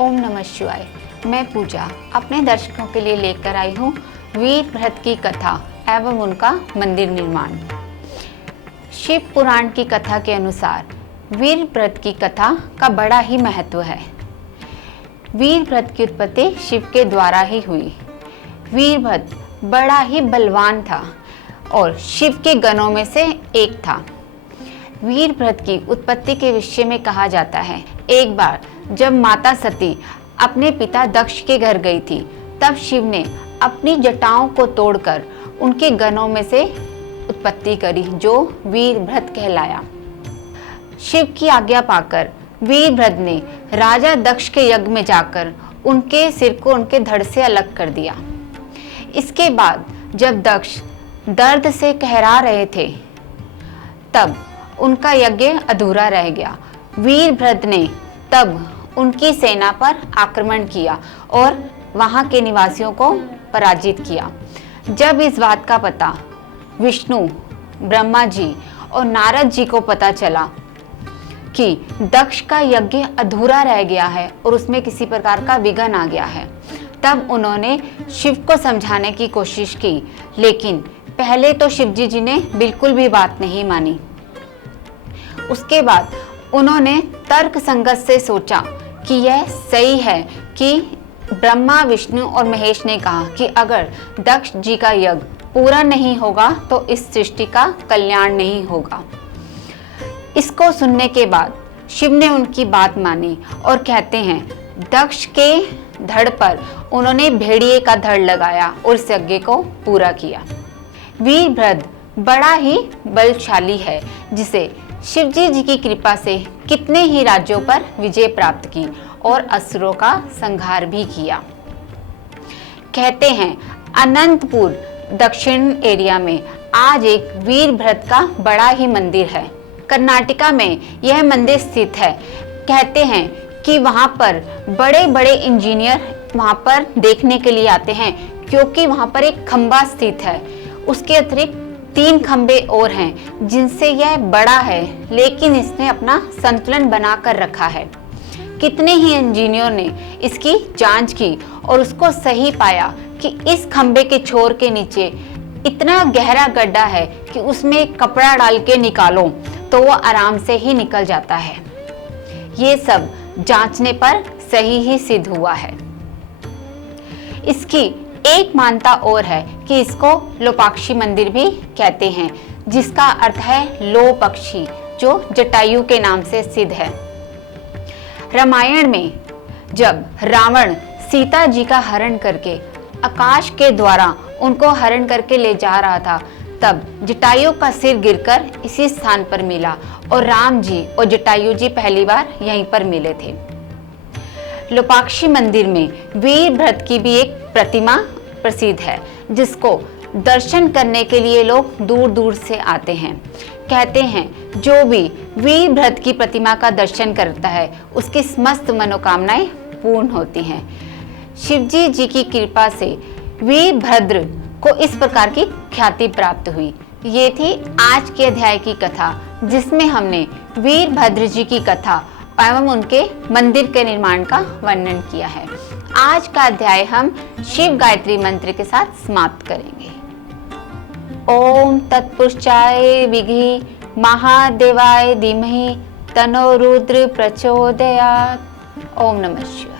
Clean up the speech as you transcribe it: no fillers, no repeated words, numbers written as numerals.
ओम नमः शिवाय। मैं पूजा अपने दर्शकों के लिए लेकर आई हूँ वीरभद्र की कथा एवं उनका मंदिर निर्माण। शिव पुराण की कथा के अनुसार वीरभद्र की कथा का बड़ा ही महत्व है। वीरभद्र की उत्पत्ति शिव के द्वारा ही हुई। वीरभद्र बड़ा ही बलवान था और शिव के गणों में से एक था। वीरभद्र की उत्पत्ति के विषय में कहा जाता है, एक बार जब माता सती अपने पिता दक्ष के घर गई थी, तब शिव ने अपनी जटाओं को तोड़कर उनके गणों में से उत्पत्ति करी, जो वीरभद्र कहलाया। शिव की आज्ञा पाकर वीरभद्र ने राजा दक्ष के यज्ञ में जाकर उनके सिर को उनके धड़ से अलग कर दिया। इसके बाद जब दक्ष दर्द से कहरा रहे थे, तब उनका यज्ञ अधूरा रह गया। वीरभद्र ने तब उनकी सेना पर आक्रमण किया और वहां के निवासियों को पराजित किया। जब इस बात का पता विष्णु, ब्रह्मा जी और नारद जी को पता चला कि दक्ष का यज्ञ अधूरा रह गया है और उसमें किसी प्रकार का विघ्न आ गया है, तब उन्होंने शिव को समझाने की कोशिश की, लेकिन पहले तो शिवजी जी ने बिल्कुल भी बात नहीं मानी। उसके बाद उन्होंने तर्क संगत से सोचा कि यह सही है कि ब्रह्मा, विष्णु और महेश ने कहा कि अगर दक्ष जी का यज्ञ पूरा नहीं होगा तो इस सृष्टि का कल्याण नहीं होगा। इसको सुनने के बाद शिव ने उनकी बात मानी और कहते हैं, दक्ष के धड़ पर उन्होंने भेड़िए का धड़ लगाया और इस यज्ञ को पूरा किया। वीरभद्र बड़ा ही बलशाली है, जिसे शिवजी जी की कृपा से कितने ही राज्यों पर विजय प्राप्त की और असुरों का संहार भी किया। कहते हैं अनंतपुर दक्षिण एरिया में आज एक वीरभद्र का बड़ा ही मंदिर है। कर्नाटका में यह मंदिर स्थित है। कहते हैं कि वहां पर बड़े बड़े इंजीनियर वहां पर देखने के लिए आते हैं, क्योंकि वहां पर एक खंबा स्थित है। उसके अतिरिक्त 3 खंबे और हैं, जिनसे यह बड़ा है, लेकिन इसने अपना संतुलन बनाकर रखा है। कितने ही इंजीनियर ने इसकी जांच की और उसको सही पाया कि इस खंबे के छोर के नीचे इतना गहरा गड्ढा है कि उसमें कपड़ा डाल के निकालो तो वो आराम से ही निकल जाता है। ये सब जांचने पर सही ही सिद्ध हुआ है। इसकी एक मान्यता और है कि इसको लोपाक्षी मंदिर भी कहते हैं, जिसका अर्थ है लो पक्षी, जो जटायु के नाम से सिद्ध है। रामायण में जब रावण सीता जी का हरण करके आकाश के द्वारा उनको हरण करके ले जा रहा था, तब जटायु का सिर गिरकर इसी स्थान पर मिला और राम जी और जटायु जी पहली बार यहीं पर मिले थे। लोपाक्षी मंदिर में वीरभद्र की भी एक प्रतिमा प्रसिद्ध है, जिसको दर्शन करने के लिए लोग दूर दूर से आते हैं। कहते हैं जो भी वीरभद्र की प्रतिमा का दर्शन करता है, उसकी समस्त मनोकामनाएं पूर्ण होती हैं। शिवजी जी की कृपा से वीरभद्र को इस प्रकार की ख्याति प्राप्त हुई। ये थी आज के अध्याय की कथा, जिसमें हमने वीरभद्र जी की कथा एवं उनके मंदिर के निर्माण का वर्णन किया है। आज का अध्याय हम शिव गायत्री मंत्र के साथ समाप्त करेंगे। ओम तत्पुरुषाय विद्महे महादेवाय धीमहि तन्नो रुद्र प्रचोदयात्। ओम नमः शिवाय।